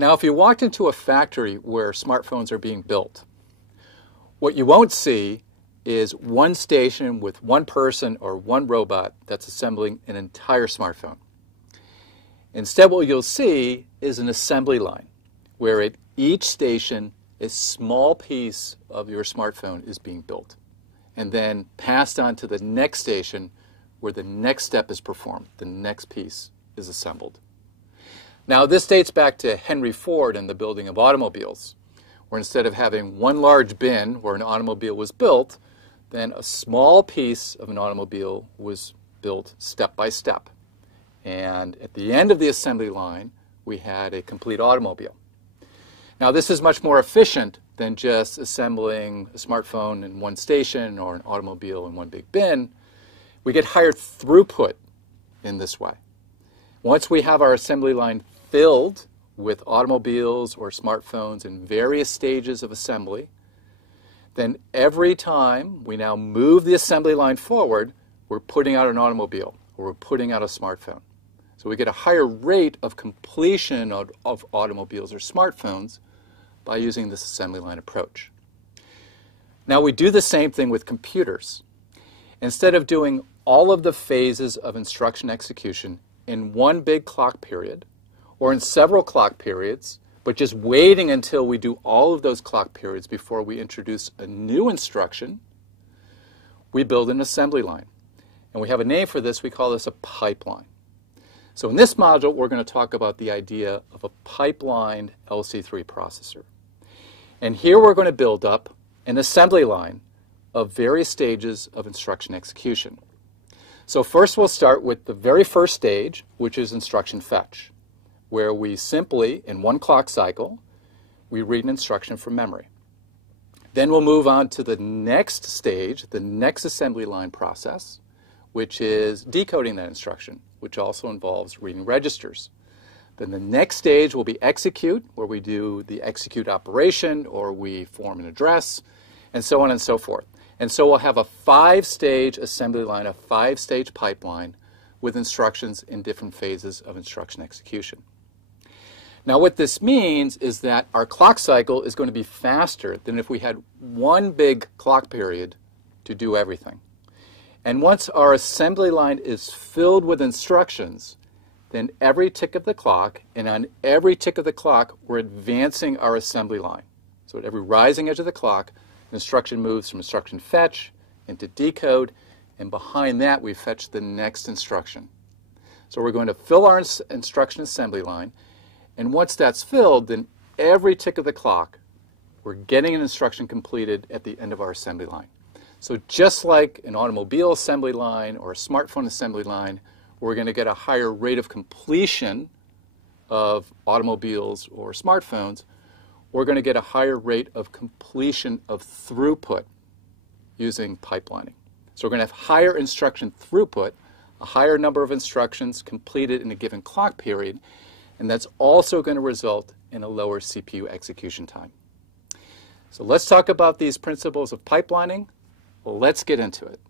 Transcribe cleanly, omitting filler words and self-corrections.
Now, if you walked into a factory where smartphones are being built, what you won't see is one station with one person or one robot that's assembling an entire smartphone. Instead, what you'll see is an assembly line where at each station a small piece of your smartphone is being built and then passed on to the next station where the next step is performed, the next piece is assembled. Now, this dates back to Henry Ford and the building of automobiles, where instead of having one large bin where an automobile was built, then a small piece of an automobile was built step by step. And at the end of the assembly line, we had a complete automobile. Now, this is much more efficient than just assembling a smartphone in one station or an automobile in one big bin. We get higher throughput in this way. Once we have our assembly line filled with automobiles or smartphones in various stages of assembly, then every time we now move the assembly line forward, we're putting out an automobile or we're putting out a smartphone. So we get a higher rate of completion of automobiles or smartphones by using this assembly line approach. Now, we do the same thing with computers. Instead of doing all of the phases of instruction execution in one big clock period, or in several clock periods, but just waiting until we do all of those clock periods before we introduce a new instruction, we build an assembly line. And we have a name for this. We call this a pipeline. So in this module, we're going to talk about the idea of a pipelined LC3 processor. And here we're going to build up an assembly line of various stages of instruction execution. So first we'll start with the very first stage, which is instruction fetch, where we simply, in one clock cycle, we read an instruction from memory. Then we'll move on to the next stage, the next assembly line process, which is decoding that instruction, which also involves reading registers. Then the next stage will be execute, where we do the execute operation, or we form an address, and so on and so forth. And so we'll have a 5-stage assembly line, a 5-stage pipeline with instructions in different phases of instruction execution. Now, what this means is that our clock cycle is going to be faster than if we had one big clock period to do everything. And once our assembly line is filled with instructions, then every tick of the clock, and on every tick of the clock, we're advancing our assembly line. So at every rising edge of the clock, the instruction moves from instruction fetch into decode, and behind that we fetch the next instruction. So we're going to fill our instruction assembly line, and once that's filled, then every tick of the clock, we're getting an instruction completed at the end of our assembly line. So just like an automobile assembly line or a smartphone assembly line, we're going to get a higher rate of completion of automobiles or smartphones, we're going to get a higher rate of completion of throughput using pipelining. So we're going to have higher instruction throughput, a higher number of instructions completed in a given clock period, and that's also going to result in a lower CPU execution time. So let's talk about these principles of pipelining. Well, let's get into it.